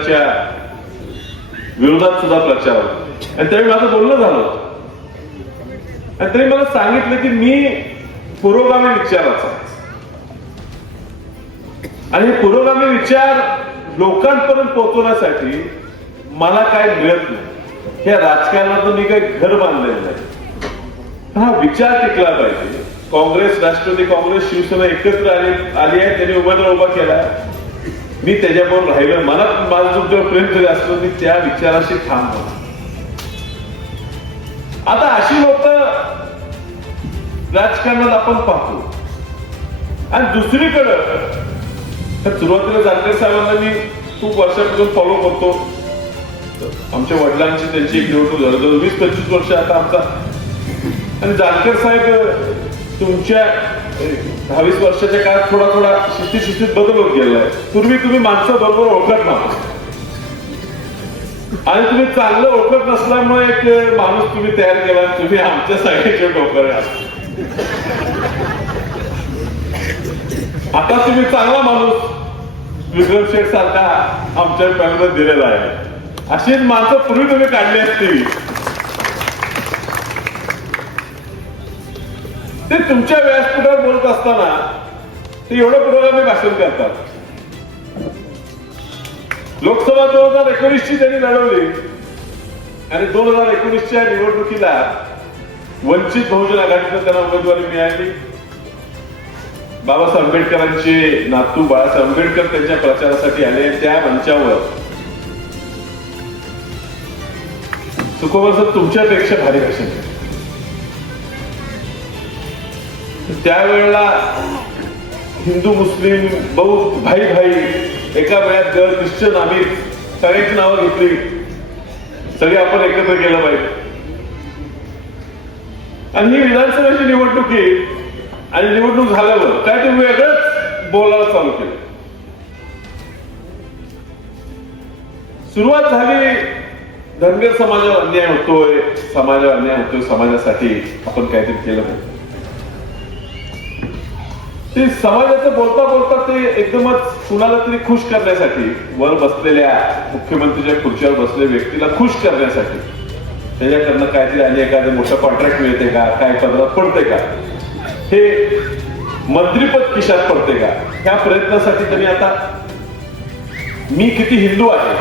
शेतकऱ्यांच्या विरोधात सुद्धा प्रचार होता. आणि त्यावेळी माझं बोलणं झालं होतं. आणि त्यांनी मला सांगितलं की मी पुरोगामी विचाराचा आणि पुरोगामी विचार लोकांपर्यंत पोहोचवण्यासाठी मला काय मिळत नाही. या राजकारणातून मी काही घर बांधलेलं नाही. हा विचार टिकला पाहिजे. काँग्रेस राष्ट्रवादी काँग्रेस शिवसेना एकत्र आली आली आहे त्यांनी उमेदवार उभा केला मी त्याच्याबरोबर राहिलं मनात माझं तुमच्यावर प्रेम जरी असलं मी त्या विचाराशी थांब आता अशी लोक राजकारणात आपण पाहतो. आणि दुसरीकडं तर सुरुवातीला जानकर साहेबांना मी खूप वर्षापासून फॉलो करतो. आमच्या वडिलांची त्यांची एक निवडणूक झाली. जवळ वीस पंचवीस वर्ष आता आमचा. आणि जानकर साहेब तुमच्या दहावीस वर्षाच्या काळात थोडा थोडा शिस्ती शिस्तीत बदल होत गेलाय. पूर्वी तुम्ही माणसं बरोबर ओळखत नव्हता. आणि तुम्ही चांगलं ओळखत नसल्यामुळे एक माणूस तुम्ही तयार केला तुम्ही आमच्या सगळ्याचे डोकर आता तुम्ही चांगला माणूस विक्रम शेठ सारखा आमच्या पॅनल दिलेला आहे. अशीच माणसं पूर्वी तुम्ही काढली असती ते तुमच्या व्यासपीठावर बोलत असताना ते एवढं पुरोगामी भाषण करतात. लोकसभा दोन हजार एकोणीसची त्यांनी लढवली आणि दोन हजार एकोणीसच्या निवडणुकीला वंचित बहुजन आघाडीनं त्यांना उमेदवारी मिळाली. बाबासाहेब आंबेडकरांचे नातू बाळासाहेब आंबेडकर त्यांच्या प्रचारासाठी आले. त्या मंचावर सुखोबर सर तुमच्यापेक्षा भारी भाषण. त्यावेळेला हिंदू मुस्लिम बौद्ध भाई भाई एका वेळात जर ख्रिश्चन आम्ही सगळ्याची नावं घेतली सगळे आपण एकत्र केलं पाहिजे. आणि ही विधानसभेची निवडणूक आहे आणि निवडणूक झाल्यावर काय ते वेगळंच बोलायला चालू केलं. सुरुवात झाली धनगर समाजावर अन्याय होतोय समाजावर अन्याय होतोय समाजासाठी आपण काहीतरी केलं पाहिजे. ते समाजाचं बोलता बोलता ते एकदमच कुणाला तरी खुश करण्यासाठी वर बसलेल्या मुख्यमंत्रीच्या खुर्चीवर बसलेल्या व्यक्तीला खुश करण्यासाठी. त्याच्याकडनं काहीतरी आणि एखादं मोठं कॉन्ट्रॅक्ट मिळते का? काय पदरात पडते का? हे मंत्रीपद खिशात पडते का? ह्या प्रयत्नासाठी तुम्ही आता मी किती हिंदू आहे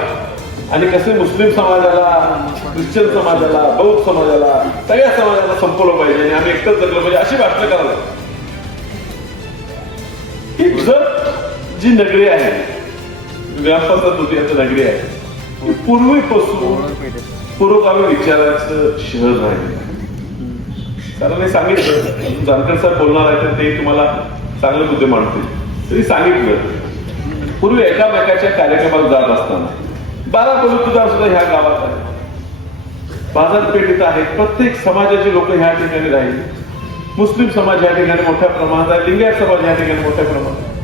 आणि कसे मुस्लिम समाजाला ख्रिश्चन समाजाला बौद्ध समाजाला सगळ्या समाजाला संपवलं पाहिजे आणि आम्ही एकटंच जगलं पाहिजे अशी भाषणं करायला लागलो. जी नगरी आहे व्यापारात होती आता नगरी आहे. पूर्वीपासून पुरोगामी विचाराचं शहर राहिले कारण मी सांगितलं जानकर साहेब बोलणार आहे तर ते तुम्हाला चांगले मुद्दे मांडतील. तरी सांगितलं पूर्वी एकामेकाच्या कार्यक्रमात जात असताना बारा बलुतेदार सुद्धा ह्या गावात आहे. बाजारपेठेत आहेत प्रत्येक समाजाचे लोक ह्या ठिकाणी राहिले. मुस्लिम समाज या ठिकाणी मोठ्या प्रमाणात आहे. लिंगायत समाज या ठिकाणी मोठ्या प्रमाणात आहे.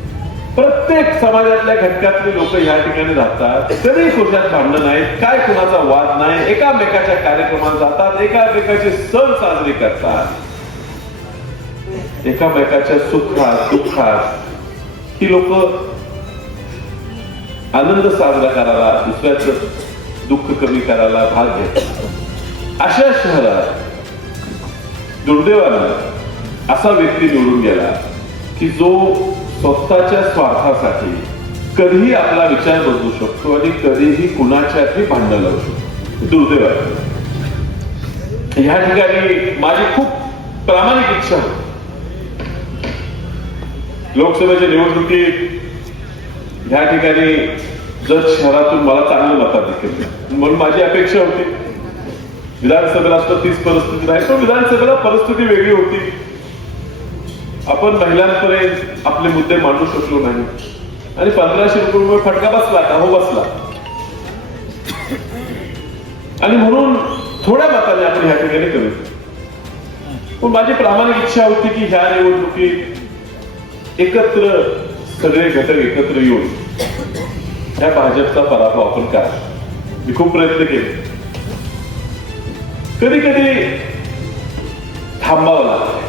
प्रत्येक समाजातल्या घटकातले लोक या ठिकाणी जातात कधी खुर्च्यात भांडण नाहीत काय कुणाचा वाद नाही एकामेकाच्या कार्यक्रमात जातात एकामेकाचे सण साजरे करतात. एकामेकाच्या सुखात दुःखात ही लोक आनंद साजरा करायला दुसऱ्याच दुःख कमी करायला भाग घेतात. अशा शहरात दुर्दैवानं असा व्यक्ती निवडून गेला की जो स्वतःच्या स्वार्थासाठी. कधीही आपला विचार बदलू शकतो आणि कधीही कुणाच्याही भांडण लावू शकतो. दुर्दैव ह्या ठिकाणी माझी खूप प्रामाणिक इच्छा होती लोकसभेच्या निवडणुकीत ह्या ठिकाणी जत शहरातून मला चांगलं मताधिक्य मिळालं. म्हणून माझी अपेक्षा होती. विधानसभेला असतं तीच परिस्थिती नाही पण विधानसभेला परिस्थिती वेगळी होती. आपण महिलांपर्यंत आपले मुद्दे मांडू शकलो नाही. आणि पंधराशे रुपये फटका बसला का? हो बसला. आणि म्हणून थोड्या मताने आपण ह्या ठिकाणी करू. पण माझी प्रामाणिक इच्छा होती की ह्या निवडणुकीत एकत्र सगळे घटक एकत्र येऊन ह्या भाजपचा पराभव आपण काय मी खूप प्रयत्न केले. कधी कधी थांबावं लागतं.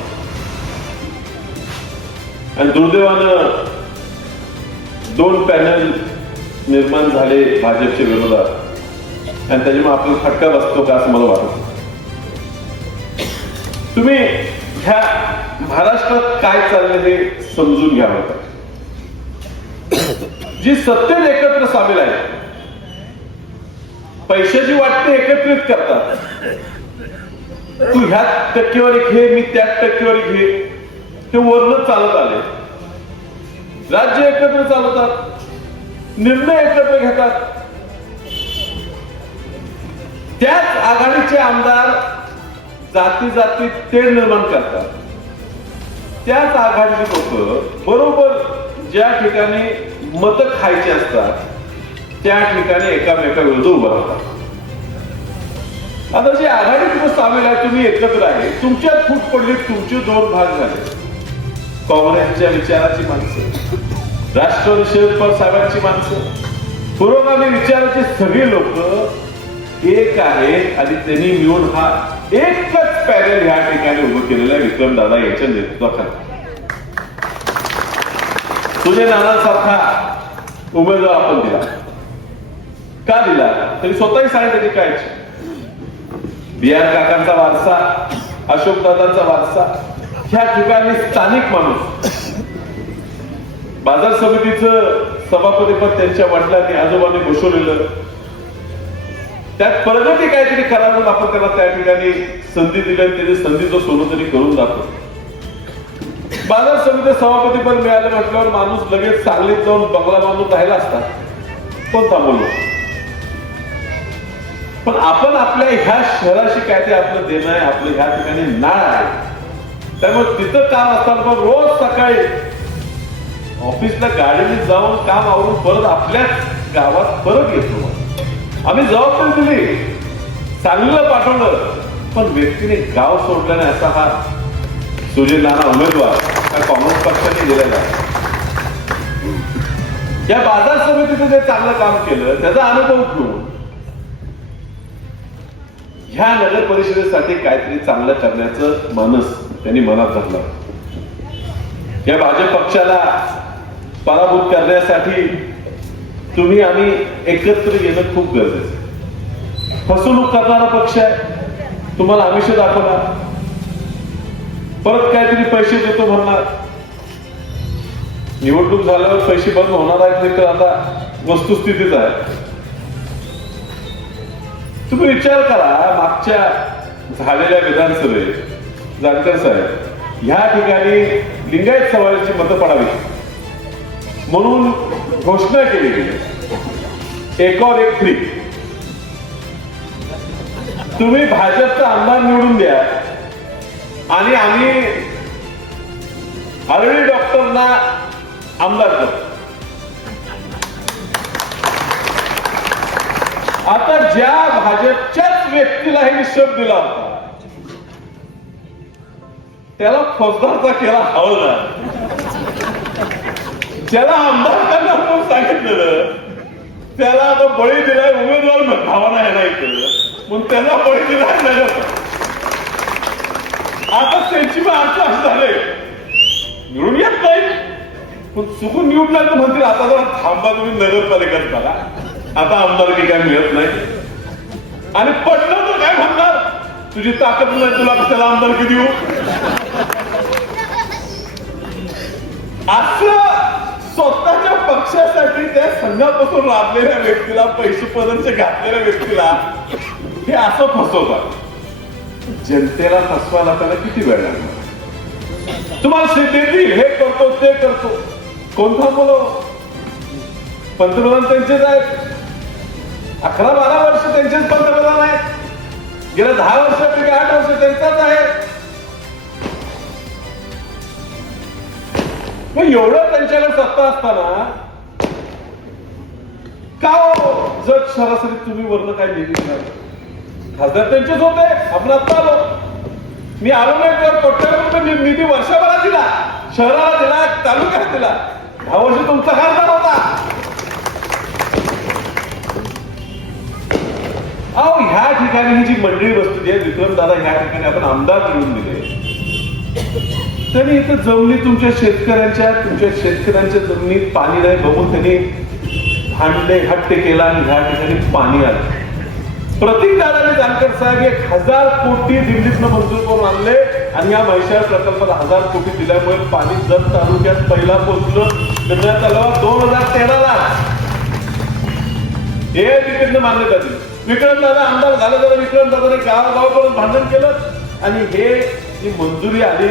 आणि दुर्दैवानं दोन पॅनल निर्माण झाले भाजपच्या विरोधात. आणि त्याच्यामुळे आपल्याला फटका बसतो का असं मला वाटत. तुम्ही ह्या महाराष्ट्रात काय चाललं हे समजून घ्यावं जी सत्तेत एकत्र सामील आहे पैशाची वाटते एकत्रित करतात. तू ह्याच टक्केवारी घे मी त्यात टक्केवारी घे. ते वर्ण चालत आले. राज्य एकत्र चालवतात निर्णय एकत्र घेतात. त्याच आघाडीचे आमदार जाती जाती तेढ निर्माण करतात. त्याच आघाडीचे लोक बरोबर ज्या ठिकाणी मत खायची असतात त्या ठिकाणी एकामेकाविरुद्ध उभं राहतात. आता जे आघाडी तुम्ही सामील आहे तुम्ही एकत्र आहे तुमच्यात फूट पडली तुमचे दोन भाग झाले. काँग्रेसच्या विचाराची माणसं राष्ट्रवादी शरद पवार साहेबांची माणसं. पुरोगामी विचाराचे सगळी लोक एक आहेत आणि त्यांनी मिळून हा एकच पॅनल ह्या ठिकाणी उभं केलेला विक्रम दादा यांच्या नेतृत्वाखाली. तुझे नानासारखा उमेदवार आपण दिला. का दिला? तरी स्वतःही सांगितलं की काय? बी आर काकांचा वारसा अशोक दादांचा वारसा ह्या ठिकाणी स्थानिक माणूस. बाजार समितीचं सभापतीपद त्यांच्या वडिलांनी आजोबांनी घोषवलेलं त्यात प्रगती काहीतरी करावं आपण त्याला त्या ठिकाणी संधी दिली आणि त्याची संधीचं सोनं तरी करून जातो बाजार समिती सभापतीपद मिळालं म्हटल्यावर माणूस लगेच सांगलीत जाऊन बंगला बांधून राहिला असता. पण थांबवलो? पण आपण आपल्या ह्या शहराशी काय ते आपलं देणं आहे आपलं ह्या ठिकाणी नाळ आहे. त्यामुळे तिथं काम असताना पण रोज सकाळी ऑफिसला गाडीने जाऊन काम आवरून परत आपल्याच गावात परत येतो. आम्ही जबाबदारी दिली सांगलीला पाठवलं. पण व्यक्तीने गाव सोडल्याने असा हा सुजय नाना उमेदवार काँग्रेस पक्षाने दिलेला या बाजार समितीचं जे चांगलं काम केलं त्याचा अनुभव घेऊन ह्या नगर परिषदेसाठी काहीतरी चांगलं करण्याचं मानस त्यांनी मनात धरलं या भाजप पक्षाला पराभूत करण्यासाठी तुम्ही आम्ही एकत्र येणं खूप गरजेचं फसवणूक करणारा पक्ष आहे. तुम्हाला आमिष दाखवणार. परत काहीतरी पैसे देतो म्हणणार. निवडणूक झाल्यावर पैसे बंद होणार आहेत हे तर आता वस्तुस्थितीच आहे. तुम्ही विचार करा मागच्या झालेल्या विधानसभेत जानकर साहेब ह्या ठिकाणी लिंगायत समाजाची मतं पडावी. म्हणून घोषणा केली गेली. एकावर एक फ्री तुम्ही भाजपचा आमदार निवडून द्या आणि आम्ही हरळी डॉक्टरना आमदार करतो आता ज्या भाजपच्याच व्यक्तीला हे निषेध दिला होता त्याला फौजदारचा केला. हवालदार ज्याला आमदार करणार म्हणून सांगितलेलं त्याला आता बळी दिलाय उमेदवार भावना नाही केलं म्हणून त्याला बळी दिलाय नगर आता त्यांची पण असं झाले. निवडून येत नाही. पण चुकून निवडला तर म्हणतील. आता जरा थांबा तुम्ही नगरपालिकेत बघा. आता आमदारकी काय मिळत नाही. आणि पडलं तर काय म्हणणार? तुझी ताकद नाही तुला त्याला आमदारकी देऊ हो? असं स्वतःच्या पक्षासाठी त्या संघापासून लाभलेल्या व्यक्तीला पैसे पदार्थ घातलेल्या व्यक्तीला हे असं फसवतात. जनतेला फसवायला त्याला किती वेळ लागणार? तुम्हाला शेती हे करतो ते करतो. कोणता थांबवलं पंतप्रधान त्यांचेच आहेत. अकरा बारा वर्ष त्यांचेच पंतप्रधान आहेत. गेल्या दहा वर्षापैकी आठ वर्ष त्यांचाच आहे. मग एवढं त्यांच्याकडे सत्ता असताना का हो जर सरासरी तुम्ही वर्ण काय लिहिली नाही? खासदार त्यांचेच होते आपण आत्ता आलो. मी आलो नाही तर कोट्यावधी निधी वर्षभरात दिला. शहराला दिला तालुक्यात दिला. दहा वर्ष तुमचा खासदार अहो ह्या ठिकाणी ही जी मंडळी बसली आहे विक्रम दादा ह्या ठिकाणी आपण आमदार निवडून दिले. त्यांनी इथं जमिनी तुमच्या शेतकऱ्यांच्या तुमच्या शेतकऱ्यांच्या जमिनीत पाणी नाही बघून त्यांनी भांडले हट्ट केला आणि ह्या ठिकाणी पाणी आलं. प्रतीक दादाने जानकर साहेब एक हजार कोटी दिल्लीतनं मंजूर करून आणले आणि या म्हैसाळ प्रकल्पाला हजार कोटी दिल्यामुळे पाणी जत तालुक्यात पहिला पोहोचलं. निर्णय तलावा दोन हजार तेराला. हे तिकडनं मान्यता दिली. विक्रम दादा आमदार झालं तर विक्रम दादाने गावागावापर्यंत भांडण केलं. आणि हे जी मंजुरी आली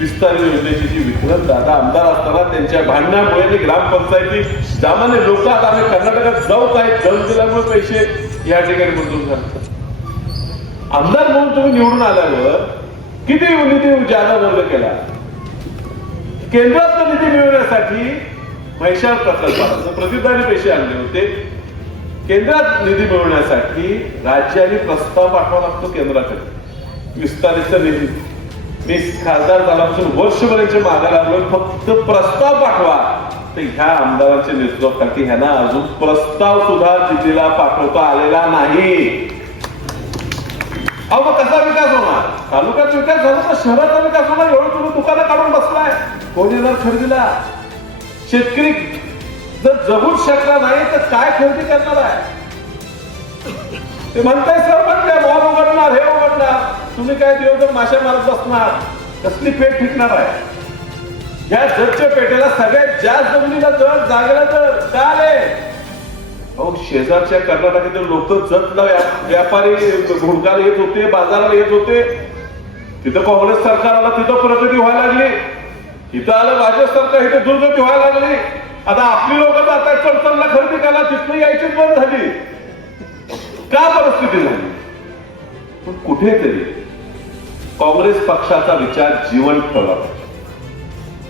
विस्तार योजनेची जी विक्रम दादा आमदार असताना त्यांच्या भांडणामुळे ग्रामपंचायती सामान्य लोक आता आम्ही कर्नाटकात जाऊ काय जाऊन दिल्यामुळे पैसे या ठिकाणी मंजूर झाले. आमदार म्हणून तुम्ही निवडून आल्यावर किती निधी जादा वर्ग केला? केंद्रातला निधी मिळवण्यासाठी म्हैसाळ प्रकल्पाला प्रतिदाने पैसे आणले होते. केंद्रात निधी मिळवण्यासाठी राज्याने प्रस्ताव पाठवा लागतो केंद्राकडे. विस्तारित निधी. मी खासदार झाल्यापासून वर्षभराच्या मागा लागलोय फक्त प्रस्ताव पाठवा. तर ह्या आमदारांच्या नेतृत्वाखाली ह्यांना अजून प्रस्ताव सुद्धा दिल्लीला पाठवता आलेला नाही. अहो मग कसा विकास होणार? तालुक्याचा विकास झाला तर शहराचा विकास होणार? एवढं तुम्ही दुकानं काढून बसलाय. कोण येणार खरेदीला? शेतकरी जगूच शकला नाही तर काय खरेदी करणार आहे? ते म्हणताय सर म्हणते मॉल उघडणार हे उघडणार. तुम्ही काय दिवसभर माश्या मारत बसणार? कसली पेट फिटणार आहे? या जगच्या पेटेला सगळ्यात जास्त जमिनीला जर जागेला तर का अहो शेजारच्या कर्नाटकातील लोक जतला व्यापारी घुडकाला येत होते बाजाराला येत होते. तिथं काँग्रेस सरकार आलं तिथं प्रगती व्हायला लागली. इथं आलं भाजप सरकार इथे दुर्गती व्हायला लागली. आता आपली लोक आता चडचणला खरेदी करायला तिथून यायचीच बंद झाली. का परिस्थिती नाही? पण कुठेतरी काँग्रेस पक्षाचा विचार जीवन ठेवला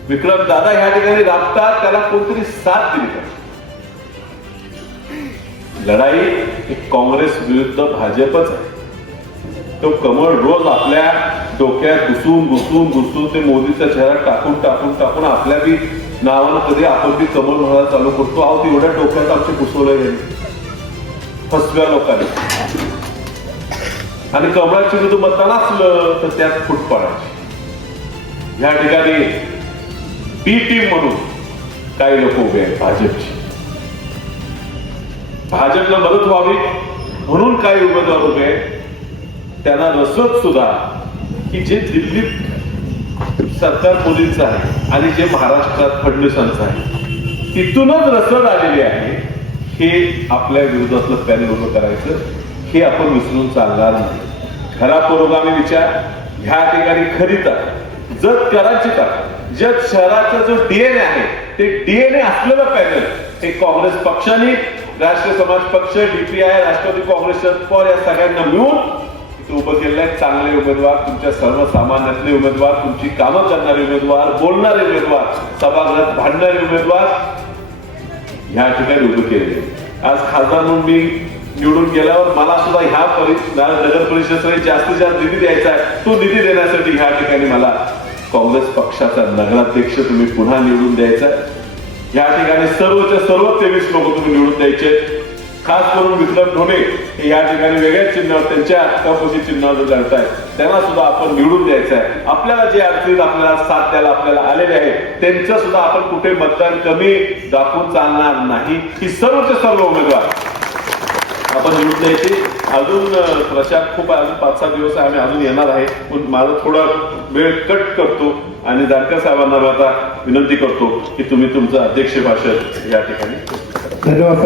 विक्रम दादा ह्या ठिकाणी राबतात त्याला कोणतरी साथ दिली पाहिजे. लढाई ही काँग्रेस विरुद्ध भाजपच आहे. तो कमळ रोज आपल्या डोक्यात घुसून घुसून घुसून ते मोदीचा चेहरा टाकून टाकून टाकून आपल्या बी नावानं कधी आपण ती कमल म्हणायला चालू करतो. अहो एवढ्या डोक्यात आमचे घुसवलंय यांनी फसव्या लोकांनी. आणि कमळाची विरुद्ध मतदान असलं तर त्यात फूट पाडायची. या ठिकाणी बी टीम म्हणून काही लोक उभे आहेत भाजपची. भाजपला मदत व्हावी म्हणून काही उमेदवार उभे आहेत. त्यांना रसद सुद्धा की जे दिल्लीत सरकार मोदींचं आहे आणि जे महाराष्ट्रात फडणवीसांचं आहे तिथूनच रसद आलेली आहे हे आपल्या विरोधातलं पॅनल उभं करायचं हे आपण विसरून चालणार नाही. खरा पुरोगामी विचार ह्या ठिकाणी खरीदा जत करायची का जत शहराचा जो डीएनए आहे ते डीएनए असलेलं पॅनल हे काँग्रेस पक्षाने राष्ट्रीय समाज पक्ष डीपीआय राष्ट्रवादी काँग्रेस शरद पवार या सगळ्यांना मिळून तो उभं केलेलं आहे चांगले उमेदवार तुमच्या सर्वसामान्यातले उमेदवार तुमची कामं करणारे उमेदवार बोलणारे उमेदवार सभागृहात भांडणारे उमेदवार ह्या ठिकाणी उभे केले आज खासदार म्हणून मी निवडून गेल्यावर मला सुद्धा ह्या परि नगर परिषदेसाठी जास्तीत जास्त निधी द्यायचा आहे. तो निधी देण्यासाठी ह्या ठिकाणी मला काँग्रेस पक्षाचा नगराध्यक्ष तुम्ही पुन्हा निवडून द्यायचा या ठिकाणी सर्वच्या सर्व तेवीस लोक तुम्ही निवडून द्यायचे खास करून विक्रम ढोणे हे या ठिकाणी वेगळ्याच चिन्हावर त्यांच्या कपोशी चिन्हावर लढताय त्यांना सुद्धा आपण निवडून द्यायचं आहे. आपल्याला जे अडचणीत आपल्याला साथ द्यायला आपल्याला आलेले आहे त्यांचं सुद्धा आपण कुठे मतदान कमी दाखवून चालणार नाही. ही सर्वच सर्व उमेदवार. आपण निवडून द्यायचे. अजून प्रचार खूप आहे. अजून पाच सहा दिवस आम्ही अजून येणार आहे. पण माझा थोडा वेळ कट करतो आणि जानकर साहेबांना आता विनंती करतो की तुम्ही तुमचं अध्यक्ष भाषण या ठिकाणी धन्यवाद